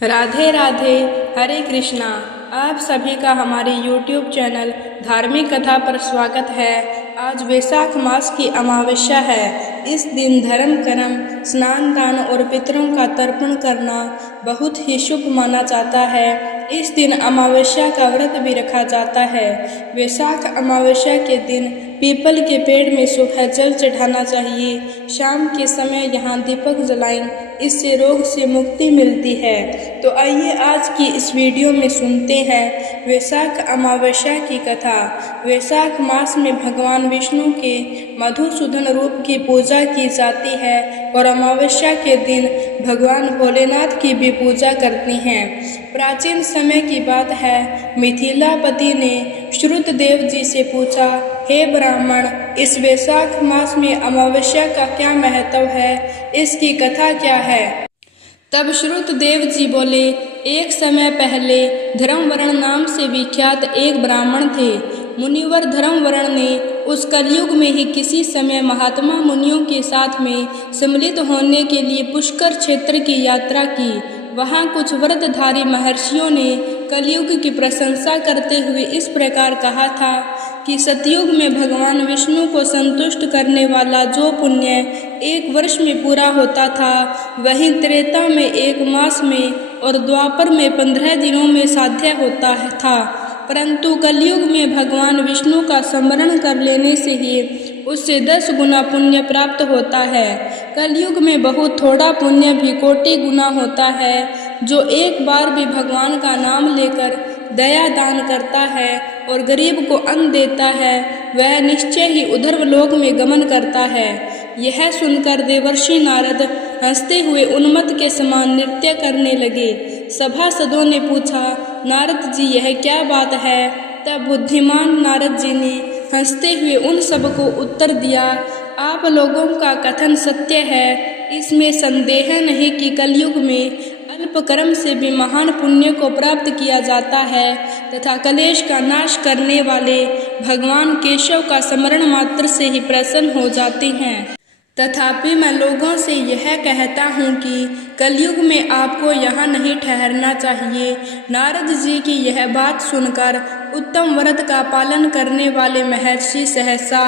राधे राधे। हरे कृष्णा। आप सभी का हमारे YouTube चैनल धार्मिक कथा पर स्वागत है। आज वैशाख मास की अमावस्या है। इस दिन धर्म कर्म स्नान दान और पितरों का तर्पण करना बहुत ही शुभ माना जाता है। इस दिन अमावस्या का व्रत भी रखा जाता है। वैशाख अमावस्या के दिन पीपल के पेड़ में सुबह जल चढ़ाना चाहिए। शाम के समय यहाँ दीपक जलाएं, इससे रोग से मुक्ति मिलती है। तो आइए आज की इस वीडियो में सुनते हैं वैशाख अमावस्या की कथा। वैशाख मास में भगवान विष्णु के मधुसूदन रूप की पूजा की जाती है और अमावस्या के दिन भगवान भोलेनाथ की भी पूजा करती हैं। प्राचीन समय की बात है, मिथिलापति ने श्रुतदेव जी से पूछा, हे ब्राह्मण, इस वैशाख मास में अमावस्या का क्या महत्व है, इसकी कथा क्या है? तब श्रुतदेव जी बोले, एक समय पहले धर्मवर्ण नाम से विख्यात एक ब्राह्मण थे। मुनिवर धर्मवर्ण ने उस कलयुग में ही किसी समय महात्मा मुनियों के साथ में सम्मिलित होने के लिए पुष्कर क्षेत्र की यात्रा की। वहाँ कुछ व्रतधारी महर्षियों ने कलयुग की प्रशंसा करते हुए इस प्रकार कहा था कि सतयुग में भगवान विष्णु को संतुष्ट करने वाला जो पुण्य एक वर्ष में पूरा होता था, वही त्रेता में 1 मास में और द्वापर में 15 दिनों में साध्य होता था। परंतु कलयुग में भगवान विष्णु का स्मरण कर लेने से ही उससे 10 गुना पुण्य प्राप्त होता है। कलयुग में बहुत थोड़ा पुण्य भी कोटि गुना होता है। जो एक बार भी भगवान का नाम लेकर दया दान करता है और गरीब को अन्न देता है, वह निश्चय ही ऊर्ध्वलोक में गमन करता है। यह सुनकर देवर्षि नारद हंसते हुए उन्मत्त के समान नृत्य करने लगे। सभासदों ने पूछा, नारद जी, यह क्या बात है? तब बुद्धिमान नारद जी ने हंसते हुए उन सबको उत्तर दिया, आप लोगों का कथन सत्य है। इसमें संदेह नहीं कि कलयुग में अल्प कर्म से भी महान पुण्य को प्राप्त किया जाता है तथा कलेश का नाश करने वाले भगवान केशव का स्मरण मात्र से ही प्रसन्न हो जाते हैं। तथापि मैं लोगों से यह कहता हूँ कि कलयुग में आपको यहाँ नहीं ठहरना चाहिए। नारद जी की यह बात सुनकर उत्तम व्रत का पालन करने वाले महर्षि सहसा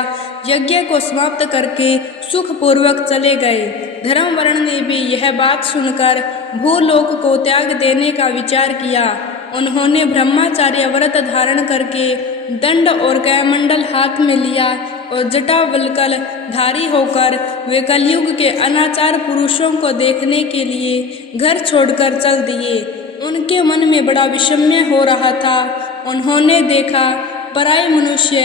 यज्ञ को समाप्त करके सुखपूर्वक चले गए। धर्मवर्ण ने भी यह बात सुनकर भूलोक को त्याग देने का विचार किया। उन्होंने ब्रह्मचार्य व्रत धारण करके दंड और कैमंडल हाथ में लिया और जटावल्कल धारी होकर वे कलयुग के अनाचार पुरुषों को देखने के लिए घर छोड़कर चल दिए। उनके मन में बड़ा विषम्य हो रहा था। उन्होंने देखा पराये मनुष्य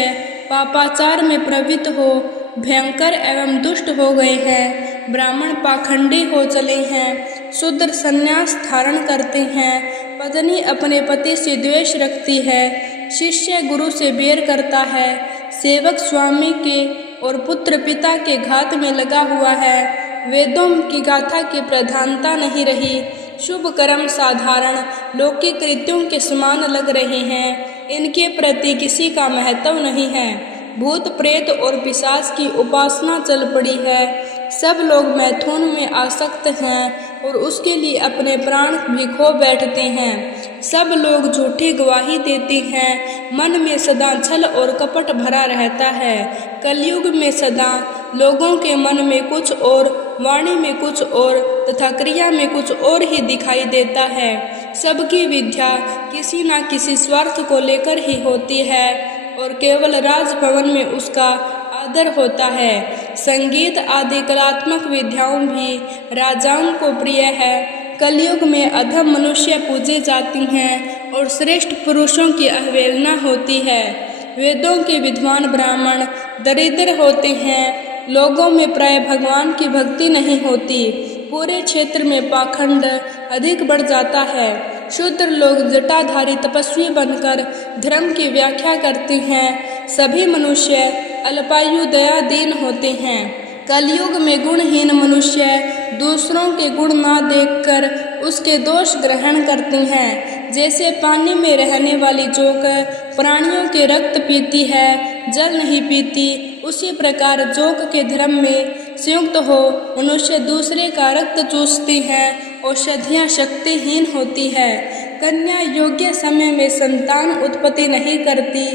पापाचार में प्रवृत्त हो भयंकर एवं दुष्ट हो गए हैं। ब्राह्मण पाखंडी हो चले हैं, शूद्र संन्यास धारण करते हैं, पत्नी अपने पति से द्वेष रखती है, शिष्य गुरु से बैर करता है, सेवक स्वामी के और पुत्र पिता के घात में लगा हुआ है। वेदों की गाथा की प्रधानता नहीं रही। शुभ कर्म साधारण लौकिक कृत्यों के समान लग रहे हैं। इनके प्रति किसी का महत्व नहीं है। भूत प्रेत और पिशाच की उपासना चल पड़ी है। सब लोग मैथुन में आसक्त हैं और उसके लिए अपने प्राण भी खो बैठते हैं। सब लोग झूठी गवाही देते हैं। मन में सदा छल और कपट भरा रहता है। कलयुग में सदा लोगों के मन में कुछ और, वाणी में कुछ और तथा क्रिया में कुछ और ही दिखाई देता है। सबकी विद्या किसी न किसी स्वार्थ को लेकर ही होती है और केवल राजभवन में उसका आदर होता है। संगीत आदि कलात्मक विद्याओं भी राजाओं को प्रिय है। कलयुग में अधम मनुष्य पूजे जाती हैं और श्रेष्ठ पुरुषों की अवहेलना होती है। वेदों के विद्वान ब्राह्मण दरिद्र होते हैं। लोगों में प्राय भगवान की भक्ति नहीं होती। पूरे क्षेत्र में पाखंड अधिक बढ़ जाता है। शूद्र लोग जटाधारी तपस्वी बनकर धर्म की व्याख्या करते हैं। सभी मनुष्य अल्पायु दयादीन होते हैं। कलयुग में गुणहीन मनुष्य दूसरों के गुण ना देखकर उसके दोष ग्रहण करते हैं। जैसे पानी में रहने वाली जोक प्राणियों के रक्त पीती है, जल नहीं पीती, उसी प्रकार जोक के धर्म में संयुक्त हो मनुष्य दूसरे का रक्त चूसते हैं औषधियाँ शक्तिहीन होती है। कन्या योग्य समय में संतान उत्पत्ति नहीं करती।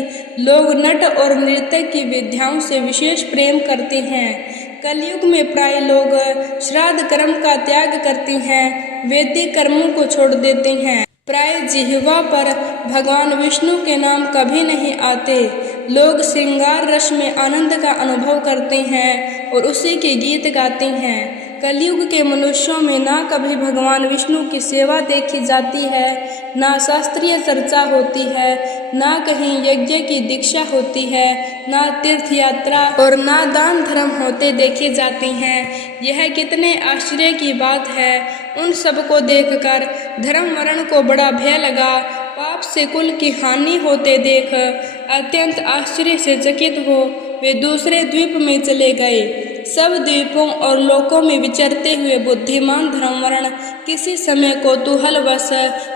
लोग नट और नृत्य की विद्याओं से विशेष प्रेम करते हैं। कलयुग में प्राय लोग श्राद्ध कर्म का त्याग करते हैं, वैदिक कर्मों को छोड़ देते हैं। प्राय जिह्वा पर भगवान विष्णु के नाम कभी नहीं आते। लोग श्रृंगार रस में आनंद का अनुभव करते हैं और उसी के गीत गाते हैं। कलयुग के मनुष्यों में ना कभी भगवान विष्णु की सेवा देखी जाती है, ना शास्त्रीय चर्चा होती है, ना कहीं यज्ञ की दीक्षा होती है, ना तीर्थ यात्रा और ना दान धर्म होते देखे जाते हैं। यह कितने आश्चर्य की बात है। उन सबको देखकर धर्म वर्ण को बड़ा भय लगा। पाप से कुल की हानि होते देख अत्यंत आश्चर्य से चकित हो वे दूसरे द्वीप में चले गए। सब द्वीपों और लोकों में विचरते हुए बुद्धिमान धर्मवर्ण किसी समय कौतूहलवश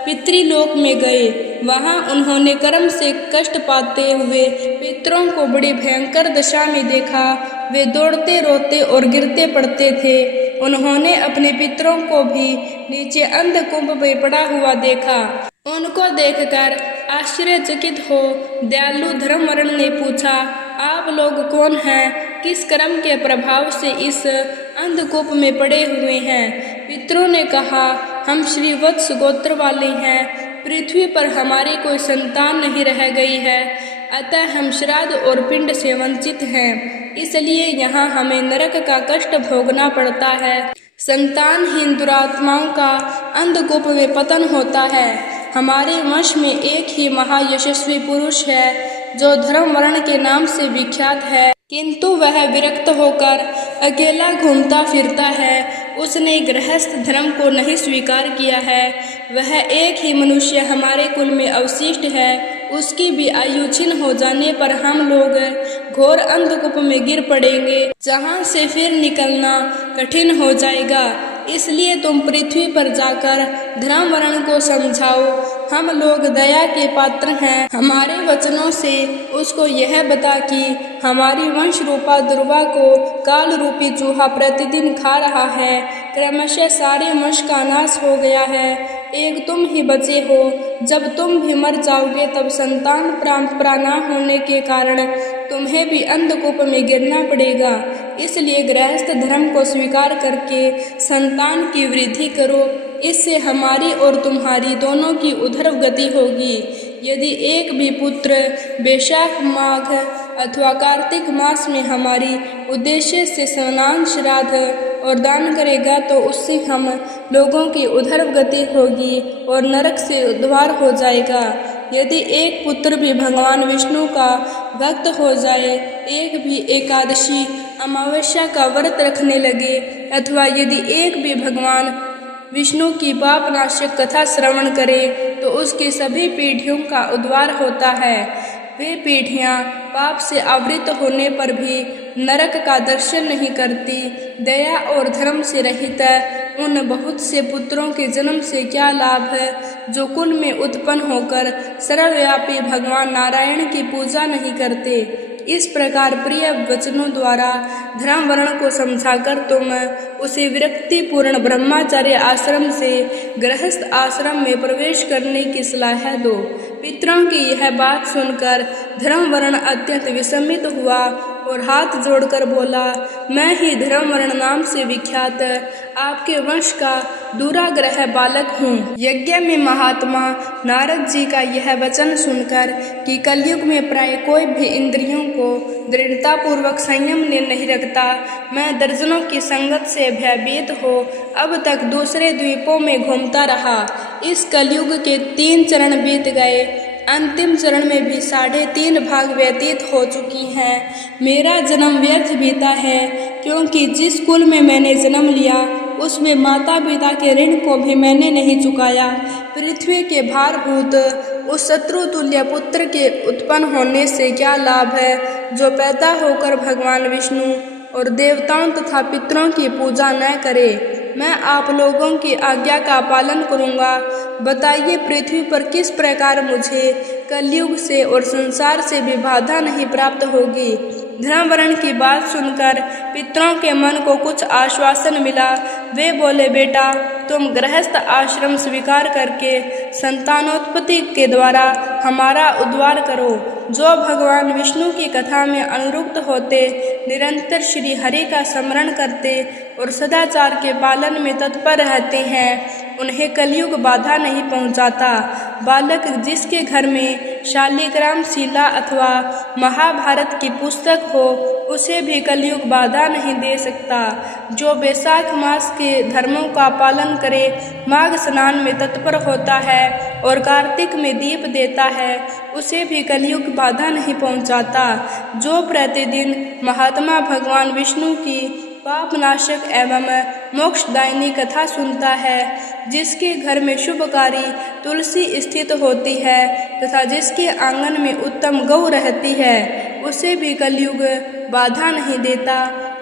पितृलोक में गए। वहां उन्होंने कर्म से कष्ट पाते हुए पितरों को बड़ी भयंकर दशा में देखा। वे दौड़ते रोते और गिरते पड़ते थे। उन्होंने अपने पितरों को भी नीचे अंधकूप में पड़ा हुआ देखा। उनको देखकर आश्चर्यचकित हो दयालु धर्मवर्ण ने पूछा, आप लोग कौन हैं? किस कर्म के प्रभाव से इस अंधकूप में पड़े हुए हैं? पितरों ने कहा, हम श्री वत्स गोत्र वाले हैं। पृथ्वी पर हमारी कोई संतान नहीं रह गई है, अतः हम श्राद्ध और पिंड से वंचित हैं। इसलिए यहाँ हमें नरक का कष्ट भोगना पड़ता है। संतानहीन दुरात्माओं का अंधकूप में पतन होता है। हमारे वंश में एक ही महायशस्वी पुरुष है जो धर्म वर्ण के नाम से विख्यात है, किंतु वह विरक्त होकर अकेला घूमता फिरता है। उसने गृहस्थ धर्म को नहीं स्वीकार किया है। वह एक ही मनुष्य हमारे कुल में अवशिष्ट है। उसकी भी आयु क्षीण हो जाने पर हम लोग घोर अंधकूप में गिर पड़ेंगे, जहाँ से फिर निकलना कठिन हो जाएगा। इसलिए तुम पृथ्वी पर जाकर धर्म वर्ण को समझाओ। हम लोग दया के पात्र हैं। हमारे वचनों से उसको यह बता कि हमारी वंश रूपा दुर्वा को काल रूपी चूहा प्रतिदिन खा रहा है। क्रमशः सारे वंश का नाश हो गया है। एक तुम ही बचे हो। जब तुम भी मर जाओगे तब संतान परंपरा न होने के कारण तुम्हें भी अंधकूप में गिरना पड़ेगा। इसलिए गृहस्थ धर्म को स्वीकार करके संतान की वृद्धि करो। इससे हमारी और तुम्हारी दोनों की उधर्व गति होगी। यदि एक भी पुत्र वैशाख माघ अथवा कार्तिक मास में हमारी उद्देश्य से स्नान श्राद्ध और दान करेगा तो उससे हम लोगों की उधर्व गति होगी और नरक से उद्धार हो जाएगा। यदि एक पुत्र भी भगवान विष्णु का भक्त हो जाए, एक भी एकादशी अमावस्या का व्रत रखने लगे, अथवा यदि एक भी भगवान विष्णु की पाप नाशक कथा श्रवण करे तो उसकी सभी पीढ़ियों का उद्धार होता है। वे पीढ़ियाँ पाप से आवृत होने पर भी नरक का दर्शन नहीं करती। दया और धर्म से रहित उन बहुत से पुत्रों के जन्म से क्या लाभ है जो कुल में उत्पन्न होकर सर्वव्यापी भगवान नारायण की पूजा नहीं करते। इस प्रकार प्रिय वचनों द्वारा धर्म वर्ण को समझाकर तुम उसे विरक्ति पूर्ण ब्रह्मचार्य आश्रम से गृहस्थ आश्रम में प्रवेश करने की सलाह दो। पितरों की यह बात सुनकर धर्म वर्ण अत्यंत विस्मित हुआ और हाथ जोड़कर बोला, मैं ही धर्म वर्ण नाम से विख्यात आपके वंश का दुराग्रह बालक हूँ। यज्ञ में महात्मा नारद जी का यह वचन सुनकर कि कलयुग में प्राय कोई भी इंद्रियों को दृढ़ता पूर्वक संयम ने नहीं रखता, मैं दर्जनों की संगत से भयभीत हो अब तक दूसरे द्वीपों में घूमता रहा। इस कलयुग के 3 चरण बीत गए। अंतिम चरण में भी 3.5 भाग व्यतीत हो चुकी हैं। मेरा जन्म व्यर्थ बीता है, क्योंकि जिस कुल में मैंने जन्म लिया उसमें माता पिता के ऋण को भी मैंने नहीं चुकाया। पृथ्वी के भारभूत उस शत्रु तुल्य पुत्र के उत्पन्न होने से क्या लाभ है जो पैदा होकर भगवान विष्णु और देवताओं तथा पितरों की पूजा न करे। मैं आप लोगों की आज्ञा का पालन करूंगा। बताइए पृथ्वी पर किस प्रकार मुझे कलयुग से और संसार से भी बाधा नहीं प्राप्त होगी। धर्मवर्ण की बात सुनकर पितरों के मन को कुछ आश्वासन मिला। वे बोले, बेटा तुम गृहस्थ आश्रम स्वीकार करके संतानोत्पत्ति के द्वारा हमारा उद्धार करो। जो भगवान विष्णु की कथा में अनुरक्त होते, निरंतर श्री हरि का स्मरण करते और सदाचार के पालन में तत्पर रहते हैं, उन्हें कलयुग बाधा नहीं पहुंचाता। बालक जिसके घर में शालिग्राम शिला अथवा महाभारत की पुस्तक हो, उसे भी कलयुग बाधा नहीं दे सकता। जो वैशाख मास के धर्मों का पालन करे, माघ स्नान में तत्पर होता है और कार्तिक में दीप देता है, उसे भी कलयुग बाधा नहीं पहुंचाता। जो प्रतिदिन महात्मा भगवान विष्णु की पापनाशक एवं मोक्षदायिनी कथा सुनता है, जिसके घर में शुभकारी तुलसी स्थित होती है तथा जिसके आंगन में उत्तम गौ रहती है, उसे भी कलयुग बाधा नहीं देता।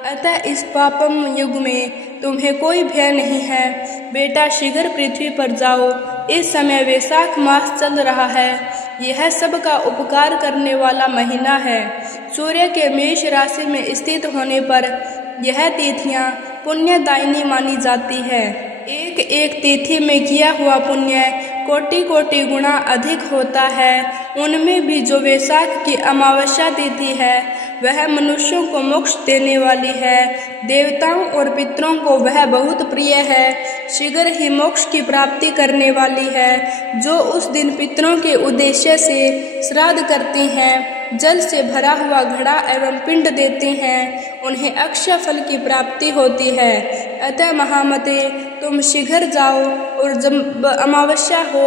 अतः इस पापम युग में तुम्हें कोई भय नहीं है। बेटा, शीघ्र पृथ्वी पर जाओ। इस समय वैशाख मास चल रहा है। यह सबका उपकार करने वाला महीना है। सूर्य के मेष राशि में स्थित होने पर यह तिथियां पुण्यदायिनी मानी जाती है। एक एक तिथि में किया हुआ पुण्य कोटि कोटि गुना अधिक होता है। उनमें भी जो वैशाख की अमावस्या तिथि है, वह मनुष्यों को मोक्ष देने वाली है। देवताओं और पितरों को वह बहुत प्रिय है, शीघ्र ही मोक्ष की प्राप्ति करने वाली है। जो उस दिन पितरों के उद्देश्य से श्राद्ध करते हैं, जल से भरा हुआ घड़ा एवं पिंड देते हैं, उन्हें अक्षय फल की प्राप्ति होती है। अतः महामते, तुम शीघ्र जाओ और जब अमावस्या हो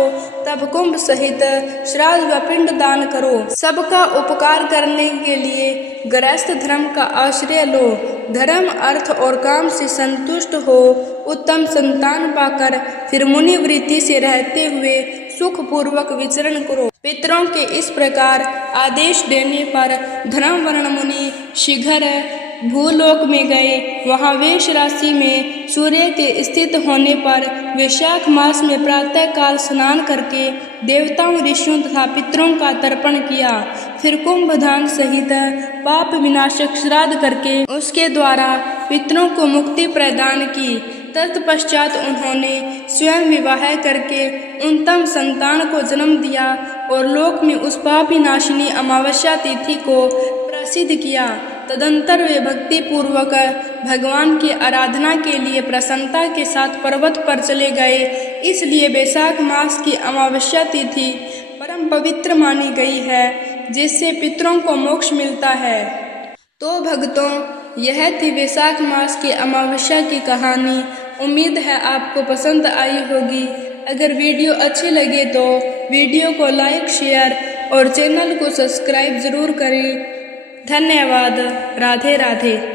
तब कुंभ सहित श्राद्ध व पिंड दान करो। सबका उपकार करने के लिए गृहस्थ धर्म का आश्रय लो। धर्म, अर्थ और काम से संतुष्ट हो, उत्तम संतान पाकर फिर मुनि वृत्ति से रहते हुए सुख पूर्वक विचरण करो। पितरों के इस प्रकार आदेश देने पर धर्मवर्ण मुनि शीघ्र भूलोक में गए। वहाँ वेश राशि में सूर्य के स्थित होने पर वैशाख मास में प्रातः काल स्नान करके देवताओं, ऋषियों तथा पितरों का तर्पण किया। फिर कुंभदान सहित पाप विनाशक श्राद्ध करके उसके द्वारा पितरों को मुक्ति प्रदान की। तत्पश्चात उन्होंने स्वयं विवाह करके उत्तम संतान को जन्म दिया और लोक में उस पाप विनाशिनी अमावस्या तिथि को प्रसिद्ध किया। तदंतर वे भक्ति पूर्वक भगवान की आराधना के लिए प्रसन्नता के साथ पर्वत पर चले गए। इसलिए वैशाख मास की अमावस्या तिथि परम पवित्र मानी गई है, जिससे पितरों को मोक्ष मिलता है। तो भक्तों, यह थी वैशाख मास की अमावस्या की कहानी। उम्मीद है आपको पसंद आई होगी। अगर वीडियो अच्छी लगे तो वीडियो को लाइक, शेयर और चैनल को सब्सक्राइब जरूर करें। धन्यवाद। राधे राधे।